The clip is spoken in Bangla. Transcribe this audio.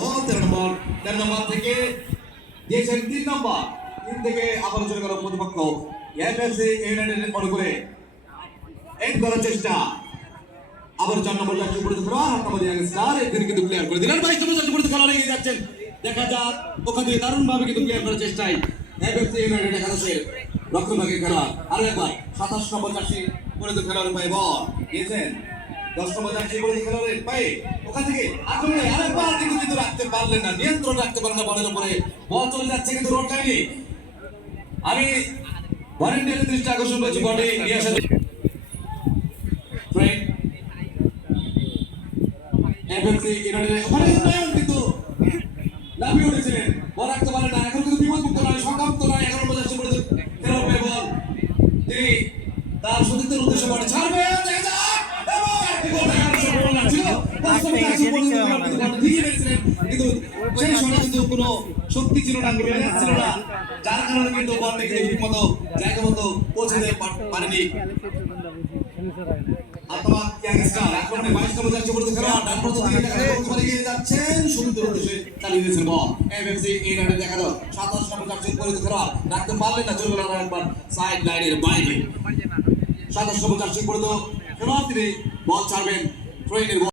বল 13 নম্বর থেকে দিয়েছেন 3 নম্বর 3 থেকে আবার চলে গেল প্রতিপক্ষ এফএসসি ইউনাইটেডের অনুকূলে এন্ড করার চেষ্টা আবার 4 নম্বর যাচ্ছে উপরে ধরা নম্বর ইয়াংস্টার এখানে কিন্তু প্লেয়ার করে দিলেন 22 নম্বর যাচ্ছে উপরে খেলা এগিয়ে যাচ্ছেন দেখা যাক ওখান থেকে দারুণ ভাবে কিন্তু প্লেয়ার করার চেষ্টায় এফএসসি ইউনাইটেড একাদশে রক্ষণভাগের খেলা আর একবার 27 নম্বর যাচ্ছে উপরে খেলার পায়ে বল দিয়েছেন 10 নম্বর যাচ্ছে উপরে খেলার পায়ে ওখান থেকে আসলে আরেকবার কিন্তু রাখতে পারলেন না নিয়ন্ত্রণ রাখতে পারলেন না বলের উপরে বল চলে যাচ্ছে কিন্তু রোড লাইনে আমি ভলেন্টিয়ারের দৃষ্টি আকর্ষণ করছি বটে নিয়ে আসা ফ্রেন্ড এফএসসি ইউনাইটেড ওখানে কিন্তু লাভিয়ে উঠেছিলেন বল রাখতে পারলেন না এখন কিন্তু বিপদমুক্ত নয় সংক্রান্ত নয় 11 নম্বর যাচ্ছে উপরে খেলার পায়ে বল তিনি তার সতীর্থের উদ্দেশ্যে বল ছাড়বে কোনো শক্তি ছিল না ছিল না যার কারণে কিন্তু বলটা কিন্তু ঠিকমতো জায়গা মতো পৌঁছে যেতে পারেনি আত্মবাদ ইয়াংস্টার আক্রমণে 22 নম্বর যাচ্ছে উপরে খেলোয়াড় ডান প্রান্ত থেকে দেখা যাচ্ছে এগিয়ে যাচ্ছেন সুন্দর উদ্দেশ্যে চালিয়ে দিয়েছেন বল এফএসসি ইউনাইটেড দেখা দাও 27 নম্বর যাচ্ছে উপরে খেলোয়াড় রাখতে পারলেন না চলে গেল একবার সাইড লাইনের বাইরে 27 নম্বর যাচ্ছে উপরে খেলোয়াড় তিনি বল ছাড়বেন ট্রেনের